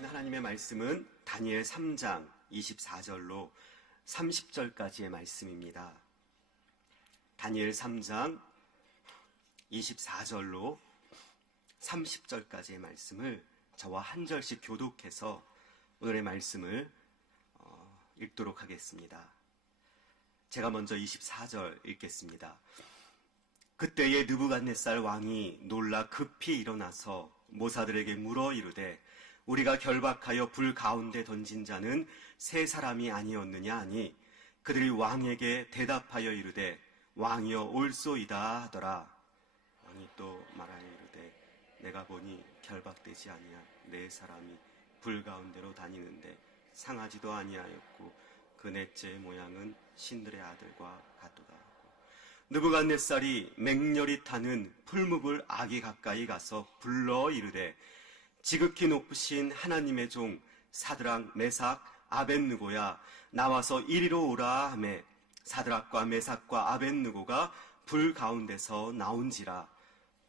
주신 하나님의 말씀은 다니엘 3장 24절로 30절까지의 말씀입니다. 다니엘 3장 24절로 30절까지의 말씀을 저와 한 절씩 교독해서 오늘의 말씀을 읽도록 하겠습니다. 제가 먼저 24절 읽겠습니다. 그때에 느부갓네살 왕이 놀라 급히 일어나서 모사들에게 물어 이르되 우리가 결박하여 불 가운데 던진 자는 세 사람이 아니었느냐 하니 그들이 왕에게 대답하여 이르되 왕이여 올소이다 하더라. 왕이 또 말하여 이르되 내가 보니 결박되지 아니한 네 사람이 불 가운데로 다니는데 상하지도 아니하였고 그 넷째의 모양은 신들의 아들과 같도다 하고 느부갓네살이 맹렬히 타는 풀무불 아기 가까이 가서 불러 이르되 지극히 높으신 하나님의 종 사드락 메삭 아벳느고야 나와서 이리로 오라 하매 사드락과 메삭과 아벳느고가 불 가운데서 나온지라.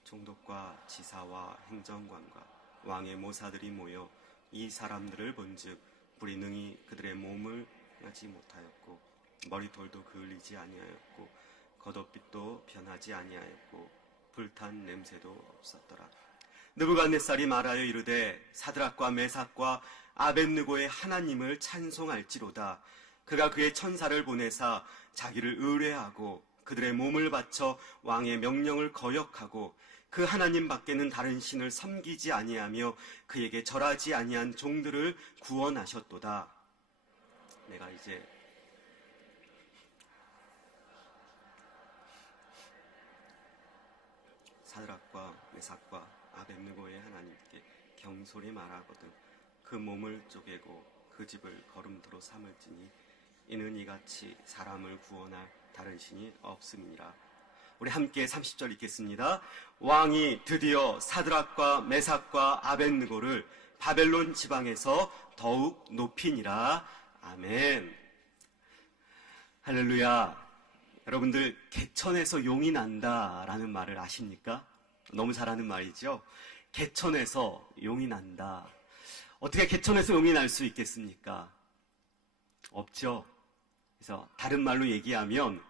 총독과 지사와 행정관과 왕의 모사들이 모여 이 사람들을 본즉 불이 능히 그들의 몸을 하지 못하였고 머리털도 그을리지 아니하였고 겉옷빛도 변하지 아니하였고 불탄 냄새도 없었더라. 느부갓네살이 말하여 이르되 사드락과 메삭과 아벳느고의 하나님을 찬송할지로다. 그가 그의 천사를 보내사 자기를 의뢰하고 그들의 몸을 바쳐 왕의 명령을 거역하고 그 하나님 밖에는 다른 신을 섬기지 아니하며 그에게 절하지 아니한 종들을 구원하셨도다. 내가 이제 사드락과 메삭과 아벳느고의 하나님께 경솔히 말하거든 그 몸을 쪼개고 그 집을 거름토로 삼을지니 이는 이같이 사람을 구원할 다른 신이 없음이니라. 우리 함께 30절 읽겠습니다. 왕이 드디어 사드락과 메삭과 아벳느고를 바벨론 지방에서 더욱 높이니라. 아멘. 할렐루야. 여러분들 개천에서 용이 난다라는 말을 아십니까? 너무 잘 아는 말이죠. 개천에서 용이 난다. 어떻게 개천에서 용이 날 수 있겠습니까? 없죠. 그래서 다른 말로 얘기하면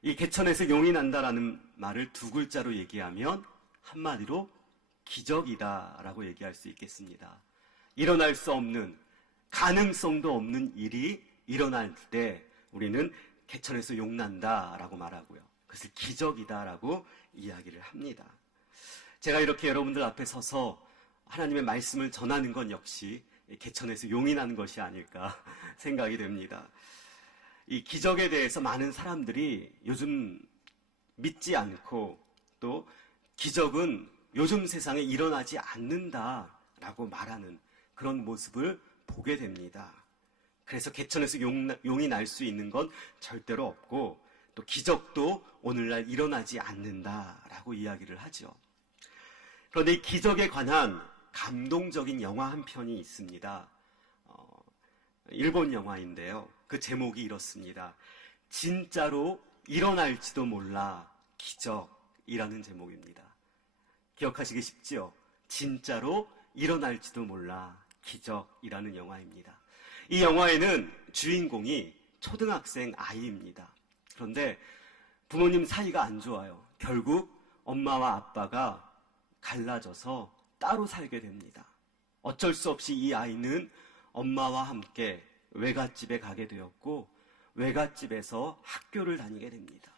이 개천에서 용이 난다라는 말을 두 글자로 얘기하면 한마디로 기적이다라고 얘기할 수 있겠습니다. 일어날 수 없는, 가능성도 없는 일이 일어날 때 우리는 개천에서 용 난다라고 말하고요. 그것을 기적이다라고 이야기를 합니다. 제가 이렇게 여러분들 앞에 서서 하나님의 말씀을 전하는 건 역시 개천에서 용이 나는 것이 아닐까 생각이 됩니다. 이 기적에 대해서 많은 사람들이 요즘 믿지 않고 또 기적은 요즘 세상에 일어나지 않는다라고 말하는 그런 모습을 보게 됩니다. 그래서 개천에서 용이 날 수 있는 건 절대로 없고 또 기적도 오늘날 일어나지 않는다라고 이야기를 하죠. 그런데 이 기적에 관한 감동적인 영화 한 편이 있습니다. 일본 영화인데요. 그 제목이 이렇습니다. 진짜로 일어날지도 몰라 기적이라는 제목입니다. 기억하시기 쉽지요? 진짜로 일어날지도 몰라 기적이라는 영화입니다. 이 영화에는 주인공이 초등학생 아이입니다. 그런데 부모님 사이가 안 좋아요. 결국 엄마와 아빠가 갈라져서 따로 살게 됩니다. 어쩔 수 없이 이 아이는 엄마와 함께 외갓집에 가게 되었고 외갓집에서 학교를 다니게 됩니다.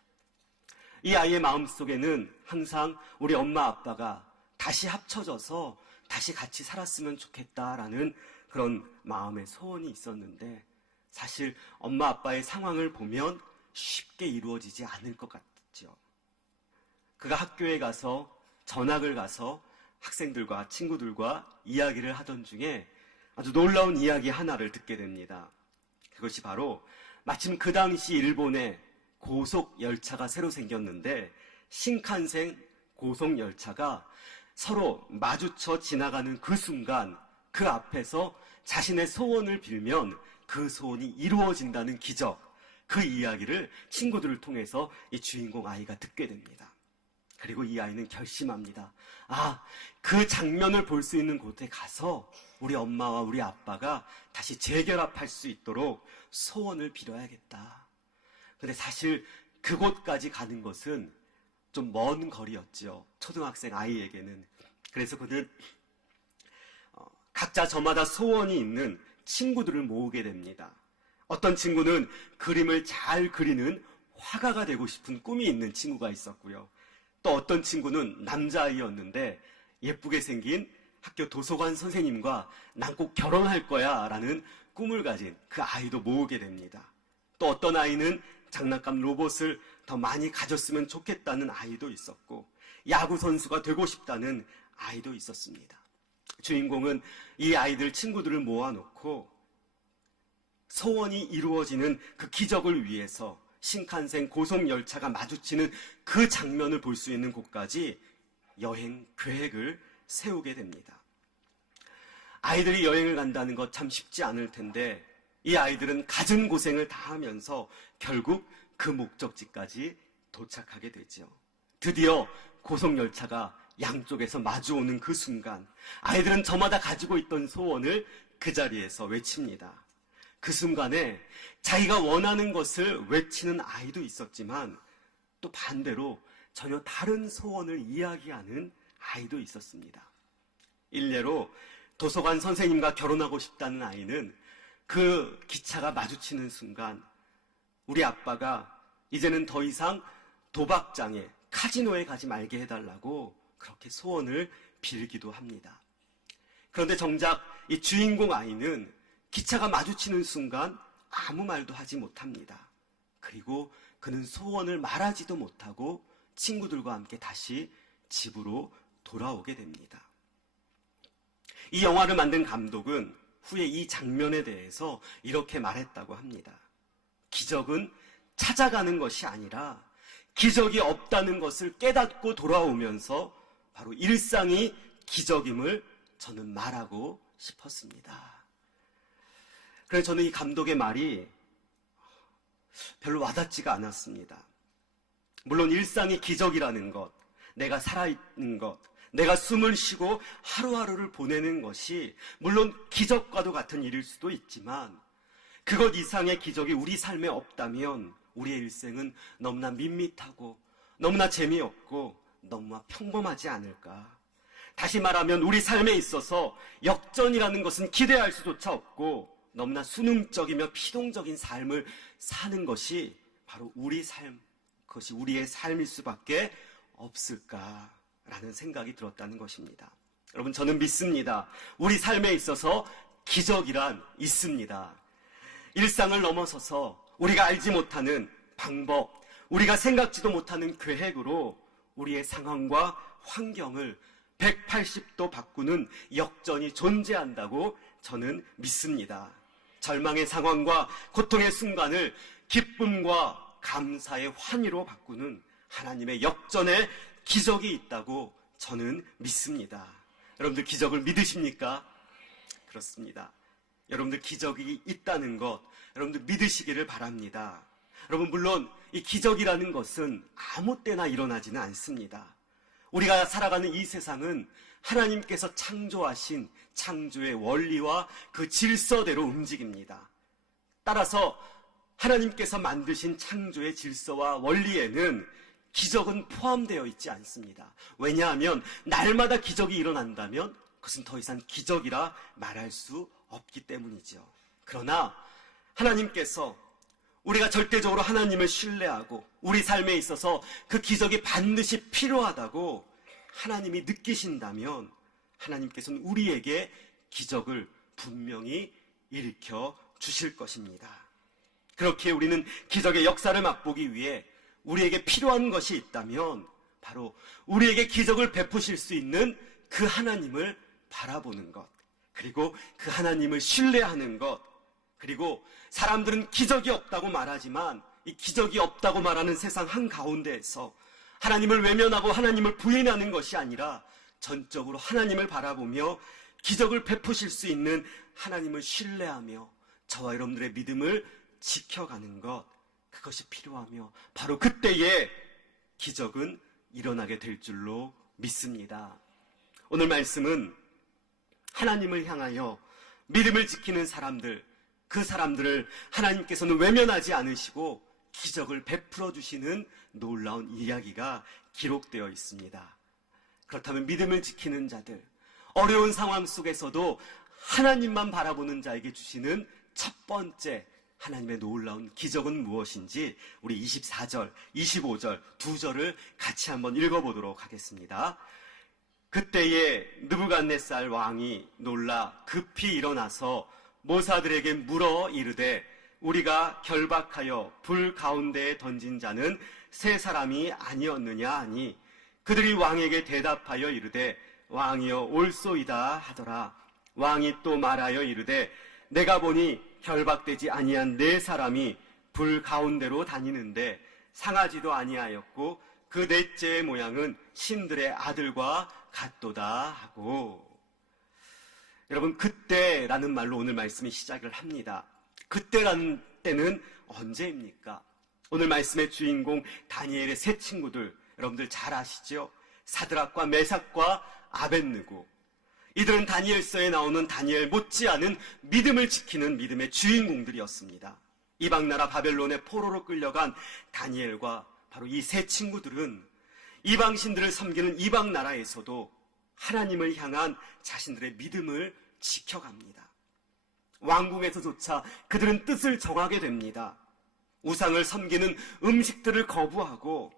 이 아이의 마음속에는 항상 우리 엄마 아빠가 다시 합쳐져서 다시 같이 살았으면 좋겠다라는 그런 마음의 소원이 있었는데 사실 엄마 아빠의 상황을 보면 쉽게 이루어지지 않을 것 같죠. 그가 학교에 가서 전학을 가서 학생들과 친구들과 이야기를 하던 중에 아주 놀라운 이야기 하나를 듣게 됩니다. 그것이 바로 마침 그 당시 일본에 고속 열차가 새로 생겼는데 신칸센 고속 열차가 서로 마주쳐 지나가는 그 순간 그 앞에서 자신의 소원을 빌면 그 소원이 이루어진다는 기적, 그 이야기를 친구들을 통해서 이 주인공 아이가 듣게 됩니다. 그리고 이 아이는 결심합니다. 그 장면을 볼 수 있는 곳에 가서 우리 엄마와 우리 아빠가 다시 재결합할 수 있도록 소원을 빌어야겠다. 근데 사실 그곳까지 가는 것은 좀 먼 거리였죠. 초등학생 아이에게는. 그래서 그는 각자 저마다 소원이 있는 친구들을 모으게 됩니다. 어떤 친구는 그림을 잘 그리는 화가가 되고 싶은 꿈이 있는 친구가 있었고요. 또 어떤 친구는 남자아이였는데 예쁘게 생긴 학교 도서관 선생님과 난 꼭 결혼할 거야 라는 꿈을 가진 그 아이도 모으게 됩니다. 또 어떤 아이는 장난감 로봇을 더 많이 가졌으면 좋겠다는 아이도 있었고, 야구선수가 되고 싶다는 아이도 있었습니다. 주인공은 이 아이들 친구들을 모아놓고 소원이 이루어지는 그 기적을 위해서 신칸센 고속열차가 마주치는 그 장면을 볼 수 있는 곳까지 여행 계획을 세우게 됩니다. 아이들이 여행을 간다는 것 참 쉽지 않을 텐데 이 아이들은 갖은 고생을 다 하면서 결국 그 목적지까지 도착하게 되죠. 드디어 고속열차가 양쪽에서 마주오는 그 순간 아이들은 저마다 가지고 있던 소원을 그 자리에서 외칩니다. 그 순간에 자기가 원하는 것을 외치는 아이도 있었지만 또 반대로 전혀 다른 소원을 이야기하는 아이도 있었습니다. 일례로 도서관 선생님과 결혼하고 싶다는 아이는 그 기차가 마주치는 순간 우리 아빠가 이제는 더 이상 도박장에 카지노에 가지 말게 해달라고 그렇게 소원을 빌기도 합니다. 그런데 정작 이 주인공 아이는 기차가 마주치는 순간 아무 말도 하지 못합니다. 그리고 그는 소원을 말하지도 못하고 친구들과 함께 다시 집으로 돌아오게 됩니다. 이 영화를 만든 감독은 후에 이 장면에 대해서 이렇게 말했다고 합니다. 기적은 찾아가는 것이 아니라 기적이 없다는 것을 깨닫고 돌아오면서 바로 일상이 기적임을 저는 말하고 싶었습니다. 그래서 저는 이 감독의 말이 별로 와닿지가 않았습니다. 물론 일상이 기적이라는 것, 내가 살아있는 것, 내가 숨을 쉬고 하루하루를 보내는 것이 물론 기적과도 같은 일일 수도 있지만 그것 이상의 기적이 우리 삶에 없다면 우리의 일생은 너무나 밋밋하고 너무나 재미없고 너무나 평범하지 않을까. 다시 말하면 우리 삶에 있어서 역전이라는 것은 기대할 수조차 없고 너무나 수능적이며 피동적인 삶을 사는 것이 바로 우리 삶, 그것이 우리의 삶일 수밖에 없을까라는 생각이 들었다는 것입니다. 여러분, 저는 믿습니다. 우리 삶에 있어서 기적이란 있습니다. 일상을 넘어서서 우리가 알지 못하는 방법, 우리가 생각지도 못하는 계획으로 우리의 상황과 환경을 180도 바꾸는 역전이 존재한다고 저는 믿습니다. 절망의 상황과 고통의 순간을 기쁨과 감사의 환희로 바꾸는 하나님의 역전의 기적이 있다고 저는 믿습니다. 여러분들 기적을 믿으십니까? 그렇습니다. 여러분들 기적이 있다는 것, 여러분들 믿으시기를 바랍니다. 여러분, 물론 이 기적이라는 것은 아무 때나 일어나지는 않습니다. 우리가 살아가는 이 세상은 하나님께서 창조하신 창조의 원리와 그 질서대로 움직입니다. 따라서 하나님께서 만드신 창조의 질서와 원리에는 기적은 포함되어 있지 않습니다. 왜냐하면 날마다 기적이 일어난다면 그것은 더 이상 기적이라 말할 수 없기 때문이죠. 그러나 하나님께서 우리가 절대적으로 하나님을 신뢰하고 우리 삶에 있어서 그 기적이 반드시 필요하다고 하나님이 느끼신다면 하나님께서는 우리에게 기적을 분명히 일으켜 주실 것입니다. 그렇게 우리는 기적의 역사를 맛보기 위해 우리에게 필요한 것이 있다면 바로 우리에게 기적을 베푸실 수 있는 그 하나님을 바라보는 것, 그리고 그 하나님을 신뢰하는 것, 그리고 사람들은 기적이 없다고 말하지만 이 기적이 없다고 말하는 세상 한가운데에서 하나님을 외면하고 하나님을 부인하는 것이 아니라 전적으로 하나님을 바라보며 기적을 베푸실 수 있는 하나님을 신뢰하며 저와 여러분들의 믿음을 지켜가는 것, 그것이 필요하며 바로 그때에 기적은 일어나게 될 줄로 믿습니다. 오늘 말씀은 하나님을 향하여 믿음을 지키는 사람들, 그 사람들을 하나님께서는 외면하지 않으시고 기적을 베풀어 주시는 놀라운 이야기가 기록되어 있습니다. 그렇다면 믿음을 지키는 자들, 어려운 상황 속에서도 하나님만 바라보는 자에게 주시는 첫 번째 하나님의 놀라운 기적은 무엇인지 우리 24절, 25절 두 절을 같이 한번 읽어보도록 하겠습니다. 그때에 느부갓네살 왕이 놀라 급히 일어나서 모사들에게 물어 이르되 우리가 결박하여 불 가운데에 던진 자는 세 사람이 아니었느냐 하니 그들이 왕에게 대답하여 이르되 왕이여 옳소이다 하더라. 왕이 또 말하여 이르되 내가 보니 결박되지 아니한 네 사람이 불 가운데로 다니는데 상하지도 아니하였고 그 넷째의 모양은 신들의 아들과 같도다 하고. 여러분, 그때라는 말로 오늘 말씀이 시작을 합니다. 그때라는 때는 언제입니까? 오늘 말씀의 주인공 다니엘의 세 친구들, 여러분들 잘 아시죠? 사드락과 메삭과 아벳느고. 이들은 다니엘서에 나오는 다니엘 못지않은 믿음을 지키는 믿음의 주인공들이었습니다. 이방나라 바벨론의 포로로 끌려간 다니엘과 바로 이 세 친구들은 이방신들을 섬기는 이방나라에서도 하나님을 향한 자신들의 믿음을 지켜갑니다. 왕궁에서조차 그들은 뜻을 정하게 됩니다. 우상을 섬기는 음식들을 거부하고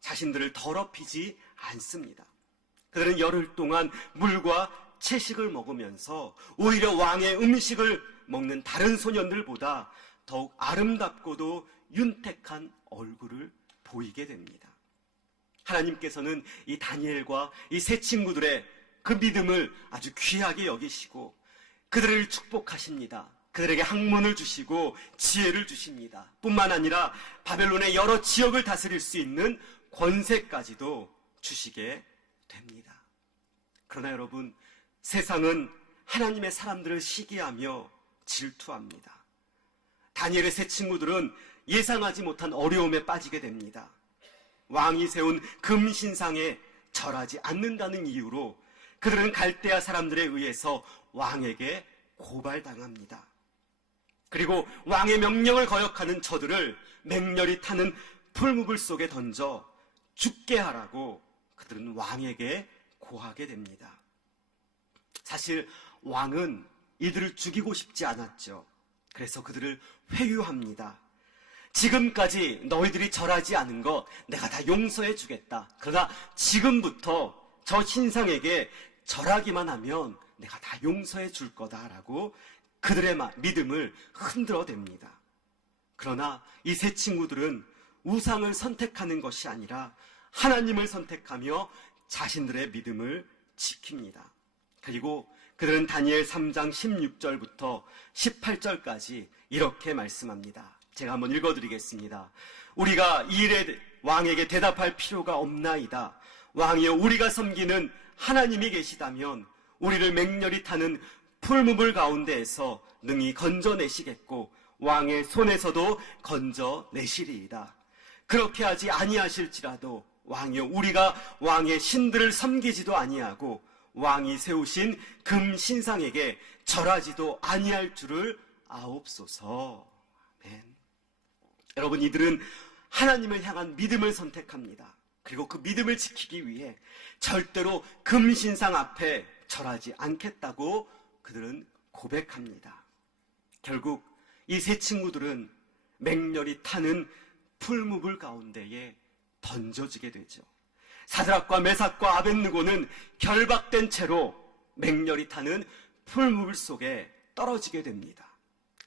자신들을 더럽히지 않습니다. 그들은 열흘 동안 물과 채식을 먹으면서 오히려 왕의 음식을 먹는 다른 소년들보다 더욱 아름답고도 윤택한 얼굴을 보이게 됩니다. 하나님께서는 이 다니엘과 이 세 친구들의 그 믿음을 아주 귀하게 여기시고 그들을 축복하십니다. 그들에게 학문을 주시고 지혜를 주십니다. 뿐만 아니라 바벨론의 여러 지역을 다스릴 수 있는 권세까지도 주시게 됩니다. 그러나 여러분, 세상은 하나님의 사람들을 시기하며 질투합니다. 다니엘의 세 친구들은 예상하지 못한 어려움에 빠지게 됩니다. 왕이 세운 금신상에 절하지 않는다는 이유로 그들은 갈대아 사람들에 의해서 왕에게 고발당합니다. 그리고 왕의 명령을 거역하는 저들을 맹렬히 타는 풀무불 속에 던져 죽게 하라고 그들은 왕에게 고하게 됩니다. 사실 왕은 이들을 죽이고 싶지 않았죠. 그래서 그들을 회유합니다. 지금까지 너희들이 절하지 않은 것 내가 다 용서해 주겠다. 그러나 지금부터 저 신상에게 절하기만 하면 내가 다 용서해 줄 거다라고 그들의 믿음을 흔들어댑니다. 그러나 이 세 친구들은 우상을 선택하는 것이 아니라 하나님을 선택하며 자신들의 믿음을 지킵니다. 그리고 그들은 다니엘 3장 16절부터 18절까지 이렇게 말씀합니다. 제가 한번 읽어드리겠습니다. 우리가 이 일에 왕에게 대답할 필요가 없나이다. 왕이여, 우리가 섬기는 하나님이 계시다면 우리를 맹렬히 타는 풀무불 가운데에서 능히 건져내시겠고 왕의 손에서도 건져내시리이다. 그렇게 하지 아니하실지라도 왕이여, 우리가 왕의 신들을 섬기지도 아니하고 왕이 세우신 금신상에게 절하지도 아니할 줄을 아옵소서. 아멘. 여러분, 이들은 하나님을 향한 믿음을 선택합니다. 그리고 그 믿음을 지키기 위해 절대로 금신상 앞에 절하지 않겠다고 그들은 고백합니다. 결국 이 세 친구들은 맹렬히 타는 풀무불 가운데에 던져지게 되죠. 사드락과 메삭과 아벳느고는 결박된 채로 맹렬히 타는 풀무불 속에 떨어지게 됩니다.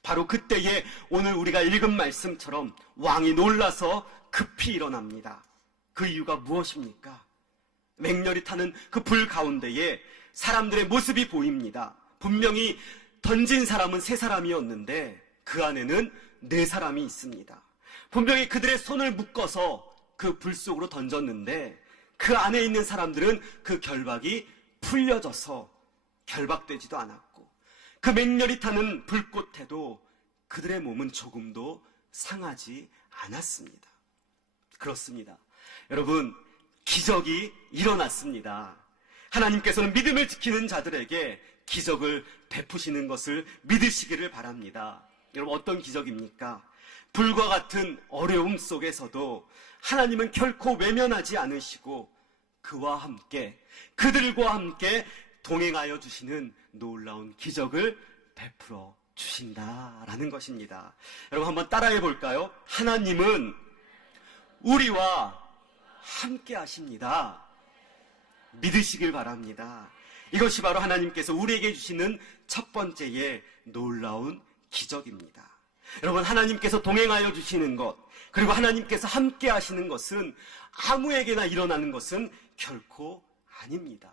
바로 그때에 오늘 우리가 읽은 말씀처럼 왕이 놀라서 급히 일어납니다. 그 이유가 무엇입니까? 맹렬히 타는 그 불 가운데에 사람들의 모습이 보입니다. 분명히 던진 사람은 세 사람이었는데 그 안에는 네 사람이 있습니다. 분명히 그들의 손을 묶어서 그 불 속으로 던졌는데 그 안에 있는 사람들은 그 결박이 풀려져서 결박되지도 않았고 그 맹렬히 타는 불꽃에도 그들의 몸은 조금도 상하지 않았습니다. 그렇습니다. 여러분, 기적이 일어났습니다. 하나님께서는 믿음을 지키는 자들에게 기적을 베푸시는 것을 믿으시기를 바랍니다. 여러분, 어떤 기적입니까? 불과 같은 어려움 속에서도 하나님은 결코 외면하지 않으시고 그와 함께, 그들과 함께 동행하여 주시는 놀라운 기적을 베풀어 주신다라는 것입니다. 여러분, 한번 따라해 볼까요? 하나님은 우리와 함께 하십니다. 믿으시길 바랍니다. 이것이 바로 하나님께서 우리에게 주시는 첫 번째의 놀라운 기적입니다. 여러분, 하나님께서 동행하여 주시는 것, 그리고 하나님께서 함께 하시는 것은 아무에게나 일어나는 것은 결코 아닙니다.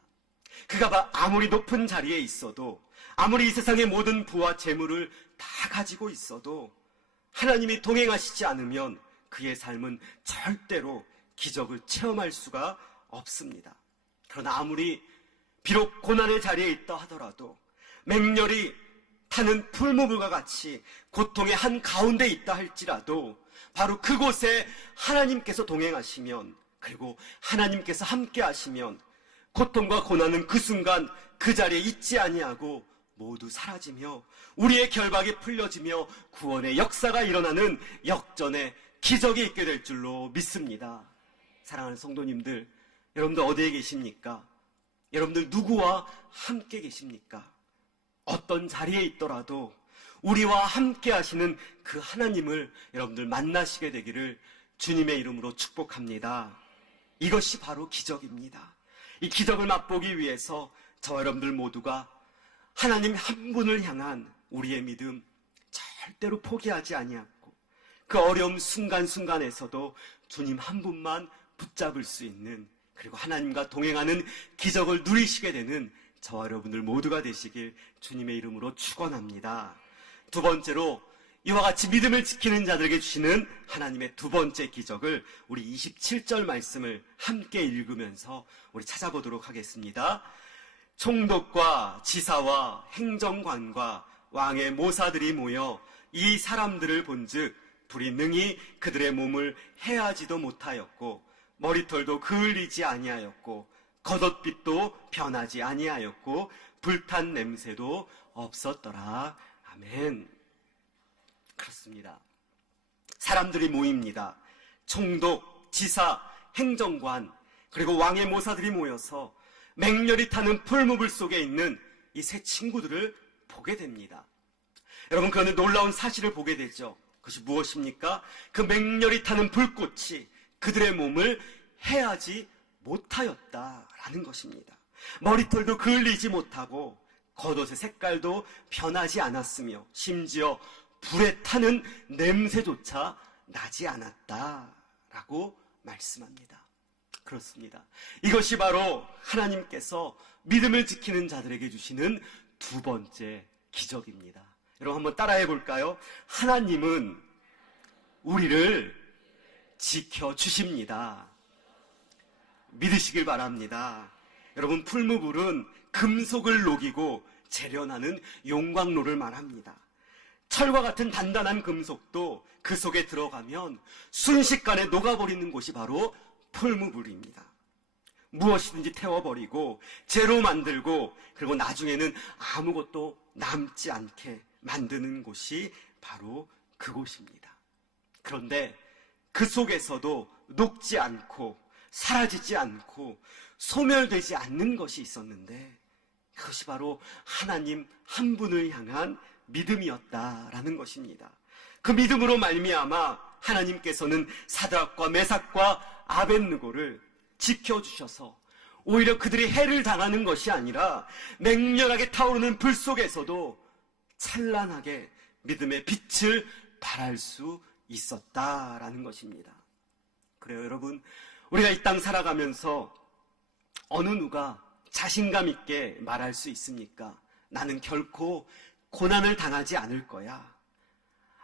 그가 아무리 높은 자리에 있어도, 아무리 이 세상의 모든 부와 재물을 다 가지고 있어도 하나님이 동행하시지 않으면 그의 삶은 절대로 기적을 체험할 수가 없습니다. 그러나 아무리 비록 고난의 자리에 있다 하더라도, 맹렬히 타는 풀무불과 같이 고통의 한가운데 있다 할지라도 바로 그곳에 하나님께서 동행하시면, 그리고 하나님께서 함께 하시면 고통과 고난은 그 순간 그 자리에 있지 아니하고 모두 사라지며 우리의 결박이 풀려지며 구원의 역사가 일어나는 역전의 기적이 있게 될 줄로 믿습니다. 사랑하는 성도님들, 여러분들 어디에 계십니까? 여러분들 누구와 함께 계십니까? 어떤 자리에 있더라도 우리와 함께 하시는 그 하나님을 여러분들 만나시게 되기를 주님의 이름으로 축복합니다. 이것이 바로 기적입니다. 이 기적을 맛보기 위해서 저와 여러분들 모두가 하나님 한 분을 향한 우리의 믿음 절대로 포기하지 아니하고, 그 어려움 순간순간에서도 주님 한 분만 붙잡을 수 있는, 그리고 하나님과 동행하는 기적을 누리시게 되는 저와 여러분들 모두가 되시길 주님의 이름으로 축원합니다. 두 번째로, 이와 같이 믿음을 지키는 자들에게 주시는 하나님의 두 번째 기적을 우리 27절 말씀을 함께 읽으면서 우리 찾아보도록 하겠습니다. 총독과 지사와 행정관과 왕의 모사들이 모여 이 사람들을 본즉 불이 능히 그들의 몸을 해하지도 못하였고 머리털도 그을리지 아니하였고 겉옷빛도 변하지 아니하였고 불탄 냄새도 없었더라. 아멘. 그렇습니다. 사람들이 모입니다. 총독, 지사, 행정관, 그리고 왕의 모사들이 모여서 맹렬히 타는 풀무불 속에 있는 이 세 친구들을 보게 됩니다. 여러분, 그런데 놀라운 사실을 보게 되죠. 그것이 무엇입니까? 그 맹렬히 타는 불꽃이 그들의 몸을 해하지 못하였다라는 것입니다. 머리털도 그을리지 못하고 겉옷의 색깔도 변하지 않았으며 심지어 불에 타는 냄새조차 나지 않았다라고 말씀합니다. 그렇습니다. 이것이 바로 하나님께서 믿음을 지키는 자들에게 주시는 두 번째 기적입니다. 여러분, 한번 따라해 볼까요? 하나님은 우리를 지켜주십니다. 믿으시길 바랍니다. 여러분, 풀무불은 금속을 녹이고 재련하는 용광로를 말합니다. 철과 같은 단단한 금속도 그 속에 들어가면 순식간에 녹아버리는 곳이 바로 풀무불입니다. 무엇이든지 태워버리고 재로 만들고, 그리고 나중에는 아무것도 남지 않게 만드는 곳이 바로 그곳입니다. 그런데 그 속에서도 녹지 않고 사라지지 않고 소멸되지 않는 것이 있었는데, 그것이 바로 하나님 한 분을 향한 믿음이었다라는 것입니다. 그 믿음으로 말미암아 하나님께서는 사드락과 메삭과 아벳느고를 지켜주셔서 오히려 그들이 해를 당하는 것이 아니라 맹렬하게 타오르는 불 속에서도 찬란하게 믿음의 빛을 발할 수 있었다라는 것입니다. 그래요, 여러분, 우리가 이 땅 살아가면서 어느 누가 자신감 있게 말할 수 있습니까? 나는 결코 고난을 당하지 않을 거야.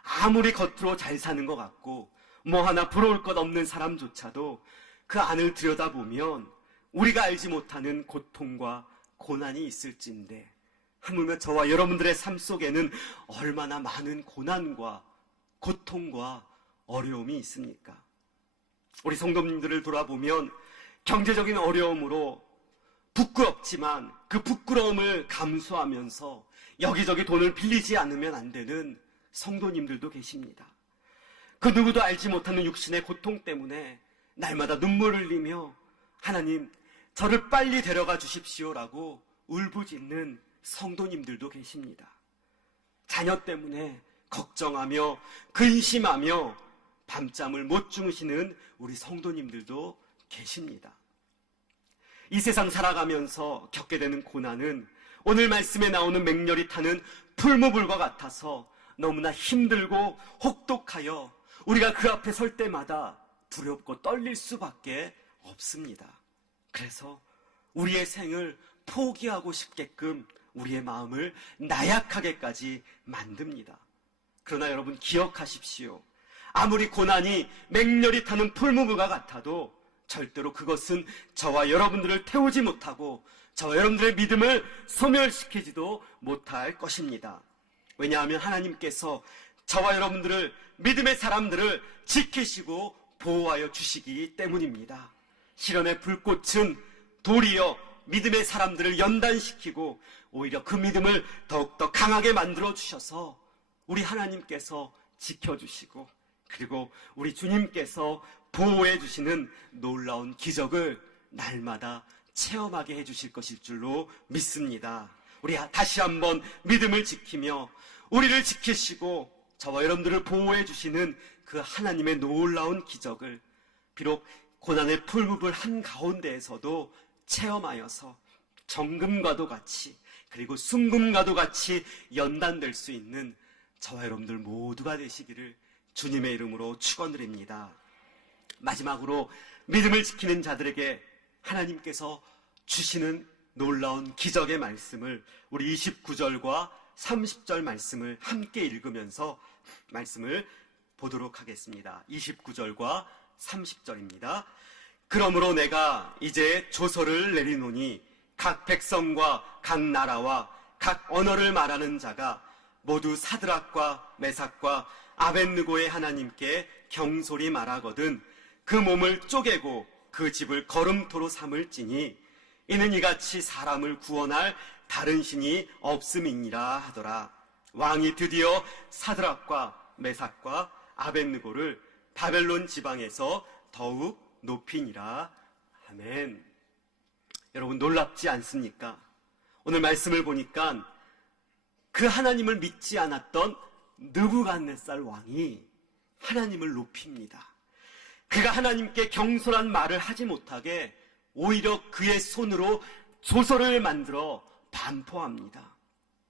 아무리 겉으로 잘 사는 것 같고 뭐 하나 부러울 것 없는 사람조차도 그 안을 들여다보면 우리가 알지 못하는 고통과 고난이 있을진데, 하물며 저와 여러분들의 삶 속에는 얼마나 많은 고난과 고통과 어려움이 있습니까? 우리 성도님들을 돌아보면 경제적인 어려움으로 부끄럽지만 그 부끄러움을 감수하면서 여기저기 돈을 빌리지 않으면 안 되는 성도님들도 계십니다. 그 누구도 알지 못하는 육신의 고통 때문에 날마다 눈물을 흘리며 하나님, 저를 빨리 데려가 주십시오라고 울부짖는 성도님들도 계십니다. 자녀 때문에 걱정하며 근심하며 밤잠을 못 주무시는 우리 성도님들도 계십니다. 이 세상 살아가면서 겪게 되는 고난은 오늘 말씀에 나오는 맹렬히 타는 풀무불과 같아서 너무나 힘들고 혹독하여 우리가 그 앞에 설 때마다 두렵고 떨릴 수밖에 없습니다. 그래서 우리의 생을 포기하고 싶게끔 우리의 마음을 나약하게까지 만듭니다. 그러나 여러분 기억하십시오. 아무리 고난이 맹렬히 타는 풀무불과 같아도 절대로 그것은 저와 여러분들을 태우지 못하고 저와 여러분들의 믿음을 소멸시키지도 못할 것입니다. 왜냐하면 하나님께서 저와 여러분들을, 믿음의 사람들을 지키시고 보호하여 주시기 때문입니다. 시련의 불꽃은 도리어 믿음의 사람들을 연단시키고 오히려 그 믿음을 더욱더 강하게 만들어 주셔서 우리 하나님께서 지켜주시고 그리고 우리 주님께서 보호해 주시는 놀라운 기적을 날마다 체험하게 해주실 것일 줄로 믿습니다. 우리 다시 한번 믿음을 지키며 우리를 지키시고 저와 여러분들을 보호해 주시는 그 하나님의 놀라운 기적을 비록 고난의 풀무불 한가운데에서도 체험하여서 정금과도 같이 그리고 순금과도 같이 연단될 수 있는 저와 여러분들 모두가 되시기를 주님의 이름으로 축원드립니다. 마지막으로 믿음을 지키는 자들에게 하나님께서 주시는 놀라운 기적의 말씀을 우리 29절과 30절 말씀을 함께 읽으면서 말씀을 보도록 하겠습니다. 29절과 30절입니다. 그러므로 내가 이제 조서를 내리노니 각 백성과 각 나라와 각 언어를 말하는 자가 모두 사드락과 메삭과 아벳느고의 하나님께 경솔히 말하거든 그 몸을 쪼개고 그 집을 거름토로 삼을지니 이는 이같이 사람을 구원할 다른 신이 없음이니라 하더라. 왕이 드디어 사드락과 메삭과 아벳느고를 바벨론 지방에서 더욱 높이니라. 아멘. 여러분 놀랍지 않습니까? 오늘 말씀을 보니까 그 하나님을 믿지 않았던 느부갓네살 왕이 하나님을 높입니다. 그가 하나님께 경솔한 말을 하지 못하게 오히려 그의 손으로 조서를 만들어 반포합니다.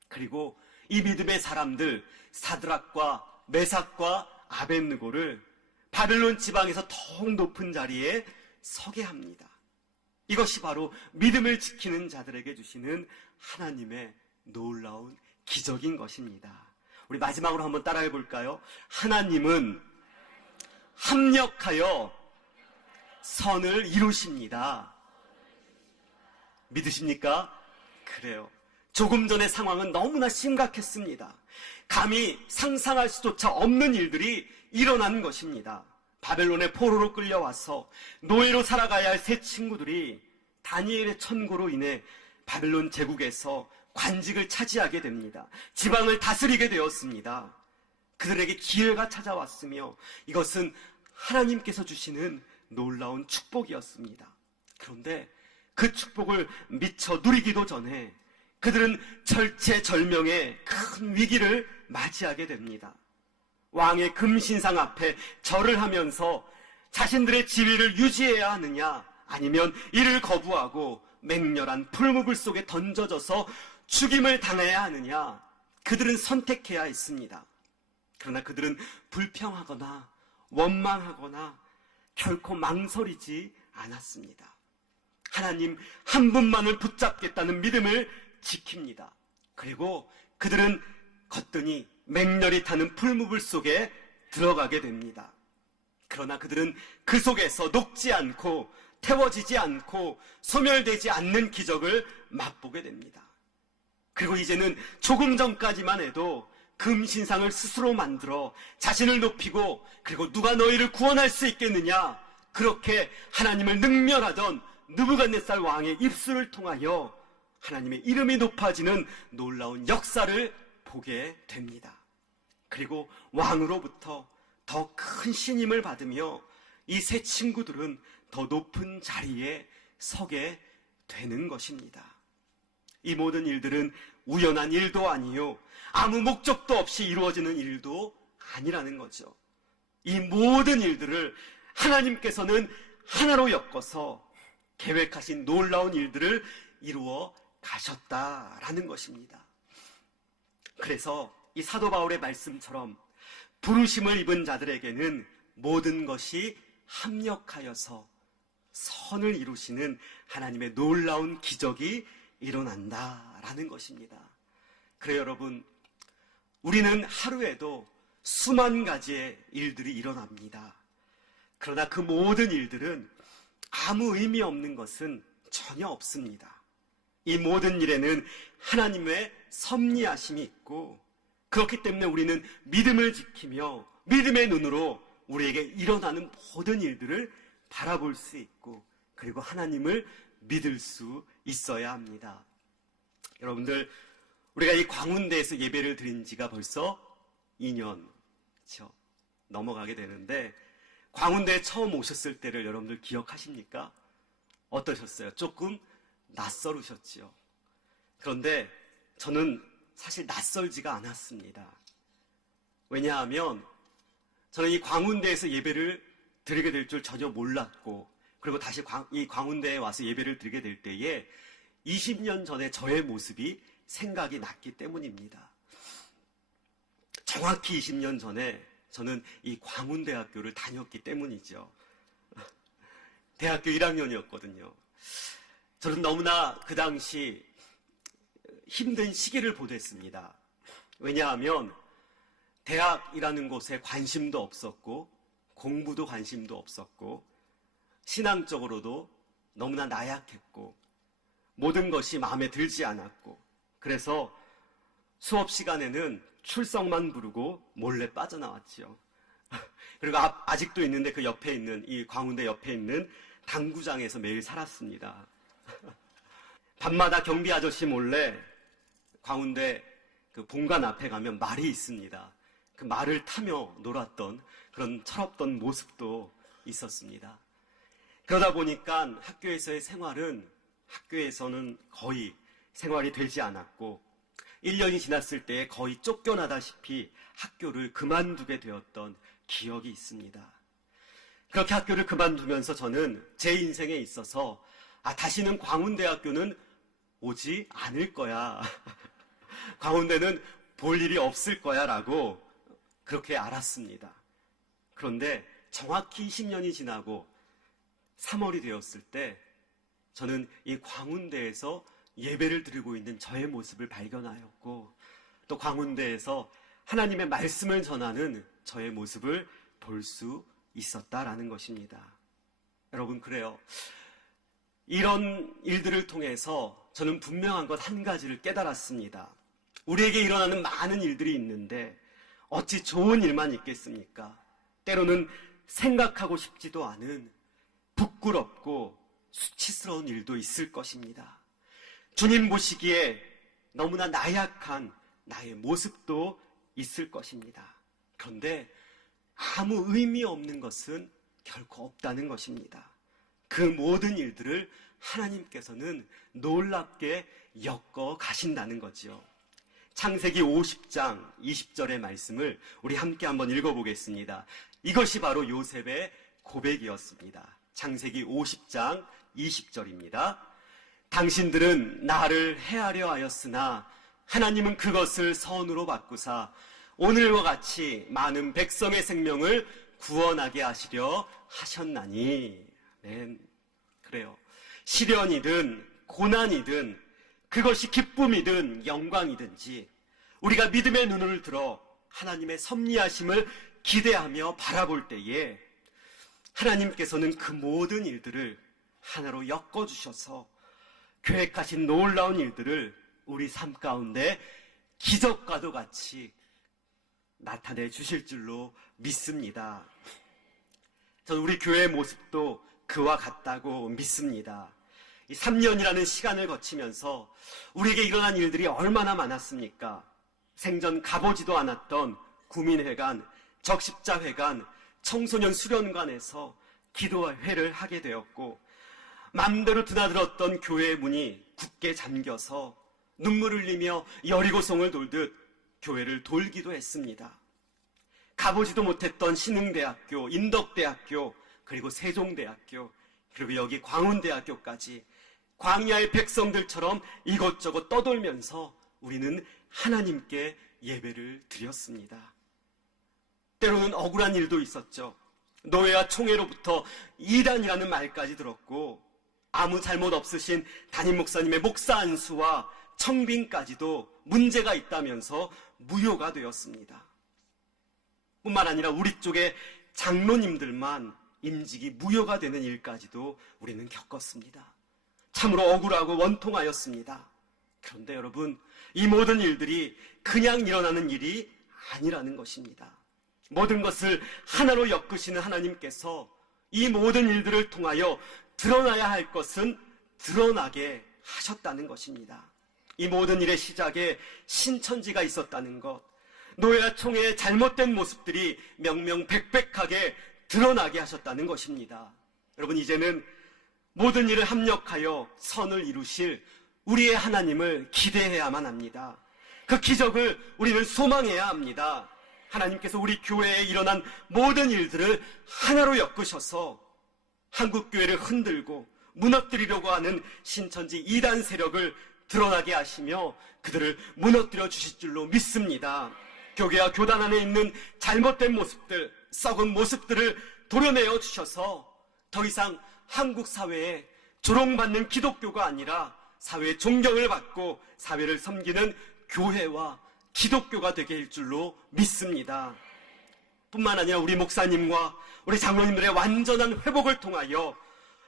그리고 이 믿음의 사람들 사드락과 메삭과 아벳느고를 바벨론 지방에서 더욱 높은 자리에 서게 합니다. 이것이 바로 믿음을 지키는 자들에게 주시는 하나님의 놀라운 기적인 것입니다. 우리 마지막으로 한번 따라해 볼까요? 하나님은 합력하여 선을 이루십니다. 믿으십니까? 그래요. 조금 전의 상황은 너무나 심각했습니다. 감히 상상할 수조차 없는 일들이 일어난 것입니다. 바벨론의 포로로 끌려와서 노예로 살아가야 할 세 친구들이 다니엘의 천고로 인해 바벨론 제국에서 관직을 차지하게 됩니다. 지방을 다스리게 되었습니다. 그들에게 기회가 찾아왔으며 이것은 하나님께서 주시는 놀라운 축복이었습니다. 그런데 그 축복을 미처 누리기도 전에 그들은 절체절명의 큰 위기를 맞이하게 됩니다. 왕의 금신상 앞에 절을 하면서 자신들의 지위를 유지해야 하느냐 아니면 이를 거부하고 맹렬한 풀무불 속에 던져져서 죽임을 당해야 하느냐 그들은 선택해야 했습니다. 그러나 그들은 불평하거나 원망하거나 결코 망설이지 않았습니다. 하나님 한 분만을 붙잡겠다는 믿음을 지킵니다. 그리고 그들은 거뜬히 맹렬히 타는 풀무불 속에 들어가게 됩니다. 그러나 그들은 그 속에서 녹지 않고 태워지지 않고 소멸되지 않는 기적을 맛보게 됩니다. 그리고 이제는 조금 전까지만 해도 금신상을 스스로 만들어 자신을 높이고 그리고 누가 너희를 구원할 수 있겠느냐 그렇게 하나님을 능멸하던 느부갓네살 왕의 입술을 통하여 하나님의 이름이 높아지는 놀라운 역사를 보게 됩니다. 그리고 왕으로부터 더 큰 신임을 받으며 이 세 친구들은 더 높은 자리에 서게 되는 것입니다. 이 모든 일들은 우연한 일도 아니요, 아무 목적도 없이 이루어지는 일도 아니라는 거죠. 이 모든 일들을 하나님께서는 하나로 엮어서 계획하신 놀라운 일들을 이루어 가셨다라는 것입니다. 그래서 이 사도 바울의 말씀처럼 부르심을 입은 자들에게는 모든 것이 합력하여서 선을 이루시는 하나님의 놀라운 기적이 일어난다라는 것입니다. 그래요, 여러분, 우리는 하루에도 수만 가지의 일들이 일어납니다. 그러나 그 모든 일들은 아무 의미 없는 것은 전혀 없습니다. 이 모든 일에는 하나님의 섭리하심이 있고, 그렇기 때문에 우리는 믿음을 지키며 믿음의 눈으로 우리에게 일어나는 모든 일들을 바라볼 수 있고, 그리고 하나님을 믿을 수 있어야 합니다. 여러분들, 우리가 이 광운대에서 예배를 드린 지가 벌써 2년 그렇죠? 넘어가게 되는데, 광운대에 처음 오셨을 때를 여러분들 기억하십니까? 어떠셨어요? 조금 낯설으셨지요. 그런데 저는 사실 낯설지가 않았습니다. 왜냐하면 저는 이 광운대에서 예배를 드리게 될 줄 전혀 몰랐고, 그리고 다시 이 광운대에 와서 예배를 드리게 될 때에 20년 전에 저의 모습이 생각이 났기 때문입니다. 정확히 20년 전에 저는 이 광운대학교를 다녔기 때문이죠. 대학교 1학년이었거든요. 저는 너무나 그 당시 힘든 시기를 보냈습니다. 왜냐하면 대학이라는 곳에 관심도 없었고, 공부도 관심도 없었고, 신앙적으로도 너무나 나약했고, 모든 것이 마음에 들지 않았고, 그래서 수업 시간에는 출석만 부르고 몰래 빠져나왔지요. 그리고 아직도 있는데 그 옆에 있는, 이 광운대 옆에 있는 당구장에서 매일 살았습니다. 밤마다 경비 아저씨 몰래 광운대 그 본관 앞에 가면 말이 있습니다. 그 말을 타며 놀았던 그런 철없던 모습도 있었습니다. 그러다 보니까 학교에서의 생활은, 학교에서는 거의 생활이 되지 않았고, 1년이 지났을 때 거의 쫓겨나다시피 학교를 그만두게 되었던 기억이 있습니다. 그렇게 학교를 그만두면서 저는 제 인생에 있어서 다시는 광운대학교는 오지 않을 거야. 광운대는 볼 일이 없을 거야 라고 그렇게 알았습니다. 그런데 정확히 20년이 지나고 3월이 되었을 때 저는 이 광운대에서 예배를 드리고 있는 저의 모습을 발견하였고, 또 광운대에서 하나님의 말씀을 전하는 저의 모습을 볼 수 있었다라는 것입니다. 여러분, 그래요. 이런 일들을 통해서 저는 분명한 것 한 가지를 깨달았습니다. 우리에게 일어나는 많은 일들이 있는데 어찌 좋은 일만 있겠습니까? 때로는 생각하고 싶지도 않은 부끄럽고 수치스러운 일도 있을 것입니다. 주님 보시기에 너무나 나약한 나의 모습도 있을 것입니다. 그런데 아무 의미 없는 것은 결코 없다는 것입니다. 그 모든 일들을 하나님께서는 놀랍게 엮어 가신다는 거지요. 창세기 50장 20절의 말씀을 우리 함께 한번 읽어보겠습니다. 이것이 바로 요셉의 고백이었습니다. 창세기 50장 20절입니다. 당신들은 나를 해하려 하였으나 하나님은 그것을 선으로 바꾸사 오늘과 같이 많은 백성의 생명을 구원하게 하시려 하셨나니. 아멘. 그래요. 시련이든 고난이든 그것이 기쁨이든 영광이든지 우리가 믿음의 눈을 들어 하나님의 섭리하심을 기대하며 바라볼 때에 하나님께서는 그 모든 일들을 하나로 엮어주셔서 계획하신 놀라운 일들을 우리 삶 가운데 기적과도 같이 나타내 주실 줄로 믿습니다. 저는 우리 교회의 모습도 그와 같다고 믿습니다. 이 3년이라는 시간을 거치면서 우리에게 일어난 일들이 얼마나 많았습니까? 생전 가보지도 않았던 구민회관, 적십자회관, 청소년 수련관에서 기도회를 하게 되었고, 맘대로 드나들었던 교회의 문이 굳게 잠겨서 눈물 흘리며 여리고성을 돌듯 교회를 돌기도 했습니다. 가보지도 못했던 신흥대학교, 인덕대학교, 그리고 세종대학교, 그리고 여기 광운대학교까지 광야의 백성들처럼 이것저것 떠돌면서 우리는 하나님께 예배를 드렸습니다. 때로는 억울한 일도 있었죠. 노예와 총회로부터 이단이라는 말까지 들었고, 아무 잘못 없으신 담임 목사님의 목사 안수와 청빙까지도 문제가 있다면서 무효가 되었습니다. 뿐만 아니라 우리 쪽의 장로님들만 임직이 무효가 되는 일까지도 우리는 겪었습니다. 참으로 억울하고 원통하였습니다. 그런데 여러분, 이 모든 일들이 그냥 일어나는 일이 아니라는 것입니다. 모든 것을 하나로 엮으시는 하나님께서 이 모든 일들을 통하여 드러나야 할 것은 드러나게 하셨다는 것입니다. 이 모든 일의 시작에 신천지가 있었다는 것, 노예와 총회의 잘못된 모습들이 명명백백하게 드러나게 하셨다는 것입니다. 여러분, 이제는 모든 일을 합력하여 선을 이루실 우리의 하나님을 기대해야만 합니다. 그 기적을 우리는 소망해야 합니다. 하나님께서 우리 교회에 일어난 모든 일들을 하나로 엮으셔서 한국교회를 흔들고 무너뜨리려고 하는 신천지 이단 세력을 드러나게 하시며 그들을 무너뜨려 주실 줄로 믿습니다. 교계와 교단 안에 있는 잘못된 모습들, 썩은 모습들을 도려내어 주셔서 더 이상 한국 사회에 조롱받는 기독교가 아니라 사회의 존경을 받고 사회를 섬기는 교회와 기독교가 되게 할 줄로 믿습니다. 뿐만 아니라 우리 목사님과 우리 장로님들의 완전한 회복을 통하여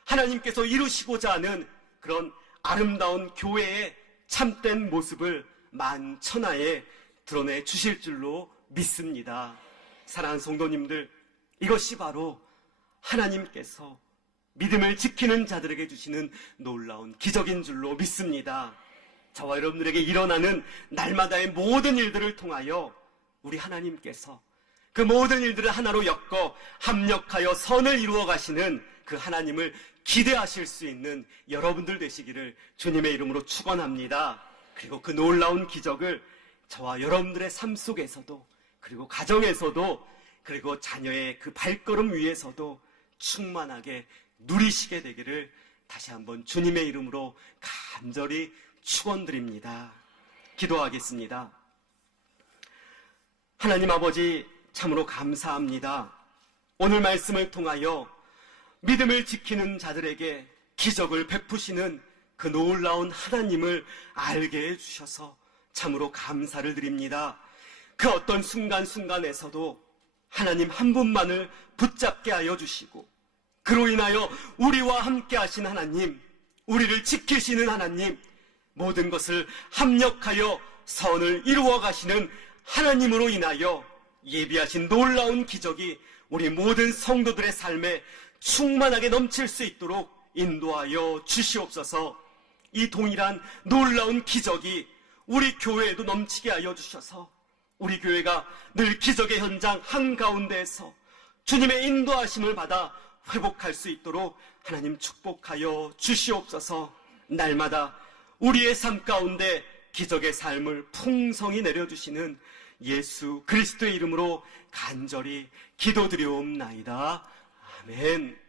하나님께서 이루시고자 하는 그런 아름다운 교회의 참된 모습을 만천하에 드러내 주실 줄로 믿습니다. 사랑하는 성도님들, 이것이 바로 하나님께서 믿음을 지키는 자들에게 주시는 놀라운 기적인 줄로 믿습니다. 저와 여러분들에게 일어나는 날마다의 모든 일들을 통하여 우리 하나님께서 그 모든 일들을 하나로 엮어 합력하여 선을 이루어 가시는 그 하나님을 기대하실 수 있는 여러분들 되시기를 주님의 이름으로 축원합니다. 그리고 그 놀라운 기적을 저와 여러분들의 삶 속에서도, 그리고 가정에서도, 그리고 자녀의 그 발걸음 위에서도 충만하게 누리시게 되기를 다시 한번 주님의 이름으로 간절히 축원드립니다. 기도하겠습니다. 하나님 아버지, 참으로 감사합니다. 오늘 말씀을 통하여 믿음을 지키는 자들에게 기적을 베푸시는 그 놀라운 하나님을 알게 해주셔서 참으로 감사를 드립니다. 그 어떤 순간순간에서도 하나님 한 분만을 붙잡게 하여 주시고, 그로 인하여 우리와 함께 하신 하나님, 우리를 지키시는 하나님, 모든 것을 합력하여 선을 이루어 가시는 하나님으로 인하여 예비하신 놀라운 기적이 우리 모든 성도들의 삶에 충만하게 넘칠 수 있도록 인도하여 주시옵소서. 이 동일한 놀라운 기적이 우리 교회에도 넘치게 하여 주셔서 우리 교회가 늘 기적의 현장 한가운데에서 주님의 인도하심을 받아 회복할 수 있도록 하나님 축복하여 주시옵소서. 날마다 우리의 삶 가운데 기적의 삶을 풍성히 내려주시는 예수 그리스도의 이름으로 간절히 기도드리옵나이다. 아멘.